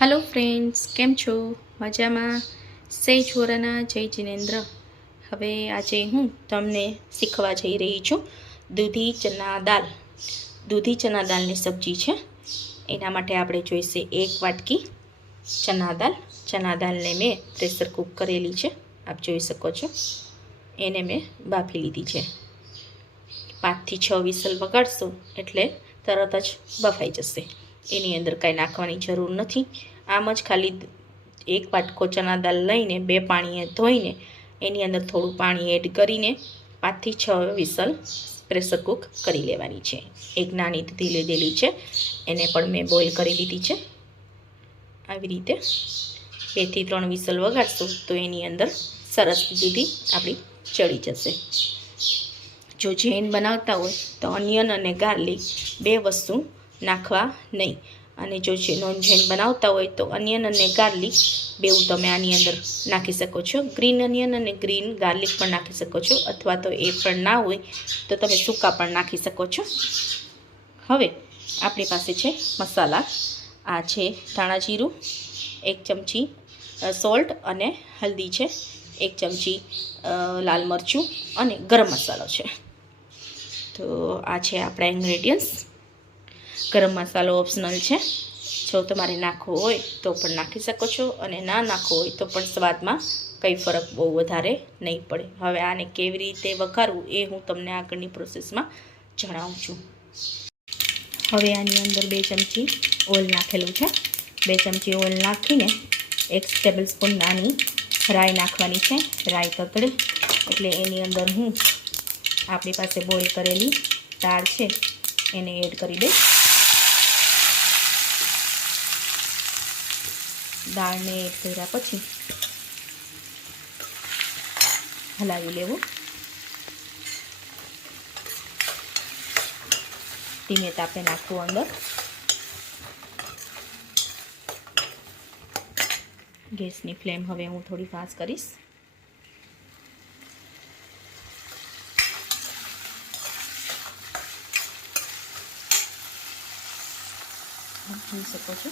Hello friends, केम छो? मजामां? सही छोराना जय जिनेन्द्र। हवे आजे हूँ तमने शीखवा जई रही छूं दूधी चना दाल। दूधी चना दालनी सब्जी है। एना माटे आपणे जोईशे 1 वाटकी चना दाल ने मैं प्रेशर कूक करेली है। आप जोई शको छो। एने मैं बाफी लीधी है। 5 થી 6 વિસલ વગાડશો એટલે તરત જ બફાઈ જશે। એની અંદર કાંઈ નાખવાની જરૂર નથી। આમ જ ખાલી 1 વાટકો ચણા દાળ લઈને 2 પાણીએ ધોઈને એની અંદર થોડું પાણી એડ કરીને 5 થી 6 વિસલ પ્રેશર કૂક કરી લેવાની છે। એક નાની દૂધી લીધેલી છે, એને પણ મેં બોઇલ કરી લીધી છે। આવી રીતે 2 થી 3 વિસલ વગાડશો તો એની અંદર સરસ દૂધી આપણી ચડી જશે। जो जैन बनावता हो तो ऑनियन और गार्लिक 2 वस्तु नाखवा नहीं। अने जो नॉन जैन बनावता हो तो ऑनियन और गार्लिक 2 तमे आनी अंदर नाखी सको छो। ग्रीन ऑनियन और ग्रीन गार्लिक पण नाखी सको छो, अथवा तो ए पण ना होय तो तमे सूका पण नाखी सको छो। हवे आपणी पासे छे मसाला। आ छे धाणा जीरुं, 1 चमची सॉल्ट अने हल्दी छे, 1 चमची लाल मरचुं अने गरम मसालो छे। तो आ छे आपણા इंग्रेडिएंट्स। गरम मसालो ऑप्शनल है, जो तमारे नाखवो होय तो पण नाखी सको छो अने ना नाखवो होय तो पण स्वादमां कई फरक बहु वधारे नहीं पड़े। हवे आने केवी रीते वघारवुं ए हूँ तमने आगळनी प्रोसेसमां जणावुं छुं। हवे आनी अंदर 2 चमची ऑइल नाखेलुं छे। 2 चमची ऑइल नाखीने 1 टेबलस्पून नानी राई नाखवानी छे। राई ततड़े एटले एनी अंदर हूँ आपणी पासे बॉइल करेली दाळ छे एने एड करी दे। दाळ ने एड कर्या पछी हलावी लेवुं। धीमे तापे नाखवुं अंदर। गैसनी फ्लेम हवे हूँ थोड़ी फास्ट करीश। જોઈ શકો છો।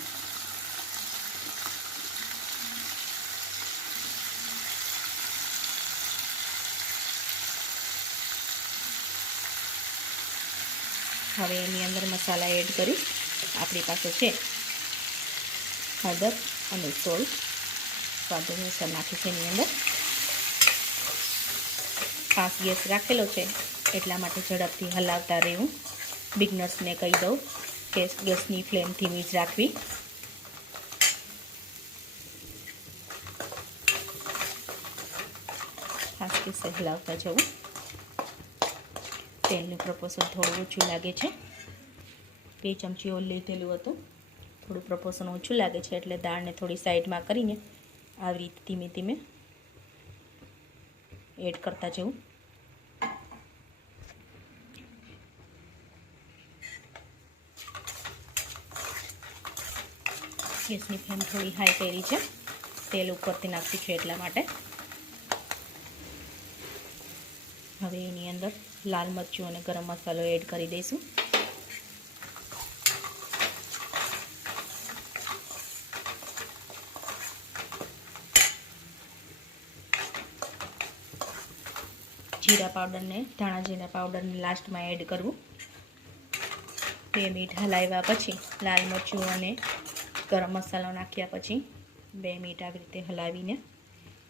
હવે એની અંદર મસાલા એડ કરી આપણી પાસે છે હળદર અને સોલ્ટ સ્વાદ અનુસાર નાખી છે એની અંદર। ફાસ્ટ ગેસ રાખેલો છે એટલા માટે ઝડપથી હલાવતા રહેવું। બિગનર્સને કહી દઉં કે ગેસની ફ્લેમ ધીમી જ રાખવી। ફાસ્ટ ગેસે હલાવતા જવું। તેલનું પ્રપોર્શન થોડું ઓછું લાગે છે। 2 ચમચી ઓઇલ લીધેલું હતું, થોડું પ્રપોર્શન ઓછું લાગે છે એટલે દાળને થોડી સાઈડમાં કરીને આવી રીતે ધીમે ધીમે એડ કરતા જવું। ગેસની ફ્લેમ થોડી હાઈ કરી છે, તેલ ઉપરથી નાખ્યું છે એટલા માટે। હવે એની અંદર લાલ મરચું અને ગરમ મસાલો એડ કરી દઈશું। જીરા પાવડરને ધાણા જીરા પાવડરને લાસ્ટમાં એડ કરવું। 2 મિનિટ હલાવ્યા પછી લાલ મરચું અને ગરમ મસાલો નાખ્યા પછી 2 મિનિટ આવી રીતે હલાવીને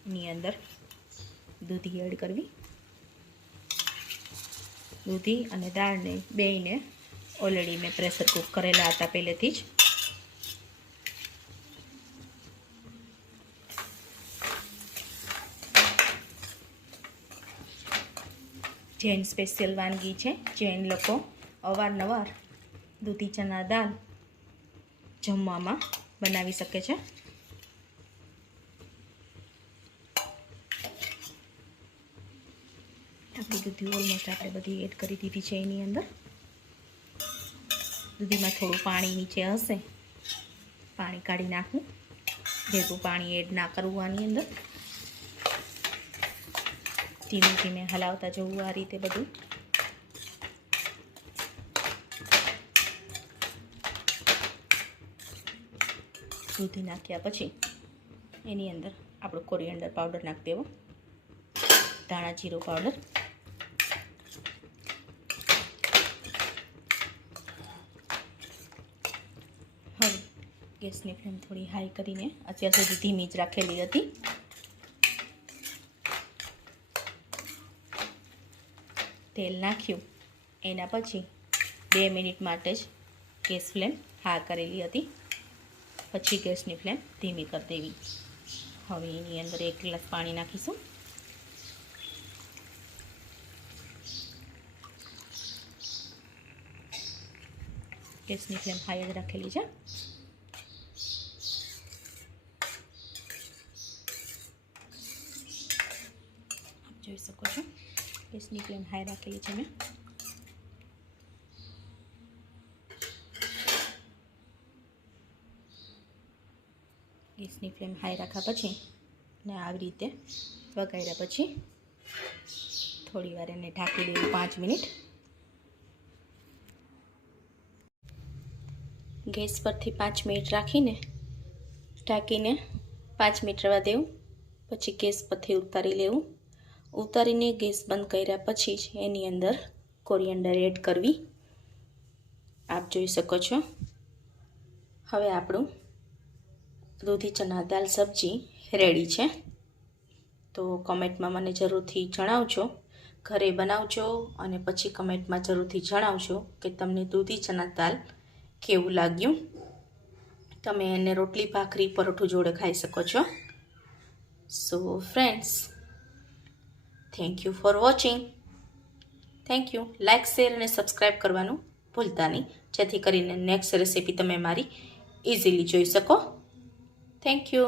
એની અંદર દૂધી એડ કરવી। દૂધી અને દાળને બેયને ઓલરેડી મેં પ્રેશર કૂક કરેલા હતા પહેલેથી જ। જૈન સ્પેશિયલ વાનગી છે। જૈન લોકો અવારનવાર દૂધી ચના દાળ જમવામાં બનાવી શકે છે। આપણી દૂધી ઓલમોસ્ટ આપણે બધી એડ કરી દીધી છે એની અંદર। દૂધીમાં થોડું પાણી નીચે હશે, પાણી કાઢી નાખવું। ભેગું પાણી એડ ના કરવું આની અંદર। ધીમે ધીમે હલાવતા જવું આ રીતે બધું। દૂધી નાખ્યા પછી એની અંદર આપણો કોરિએન્ડર પાવડર નાખી દેવો, ધાણા જીરું પાવડર, હવે ગેસની ફ્લેમ થોડી હાઈ કરીને અત્યાર સુધી ધીમી જ રાખેલી હતી. તેલ નાખ્યું, એના પછી 2 મિનિટ માટે જ ગેસ ફ્લેમ હા કરેલી હતી, પછી ગેસની ફ્લેમ ધીમી કરી દેવી. હવે એની અંદર 1 ગ્લાસ પાણી નાખીશું. ગેસની ફ્લેમ હાઈ જ રાખેલી છે. આપ જોઈ શકો છો ગેસની ફ્લેમ હાઈ રાખેલી છે મેં. ગેસની ફ્લેમ હાઈ રાખ્યા પછી ને આવી રીતે વઘાર્યા પછી થોડી વાર એને ઢાંકી દેવું 5 મિનિટ. ગેસ પરથી 5 મિનિટ રાખીને ઢાંકીને 5 મિનિટ રહેવા દેવું. પછી ગેસ પરથી ઉતારી લેવું. ઉતારીને ગેસ બંધ કર્યા પછી જ એની અંદર કોરિએન્ડર એડ કરવી. આપ જોઈ શકો છો. હવે આપણું દૂધી ચણા દાલ સબ્જી રેડી છે. તો કમેન્ટમાં મને જરૂરથી જણાવજો, ઘરે બનાવજો અને પછી કમેન્ટમાં જરૂરથી જણાવજો કે તમને દૂધી ચણા દાલ કેવું લાગ્યું. તમે એને રોટલી ભાખરી પરોઠું જોડે ખાઈ શકો છો. So friends, thank you for watching. Thank you. Like, share અને સબસ્ક્રાઈબ કરવાનું ભૂલતા નહીં, જેથી કરીને નેક્સ્ટ રેસીપી તમે મારી ઇઝીલી જોઈ શકો. Thank you.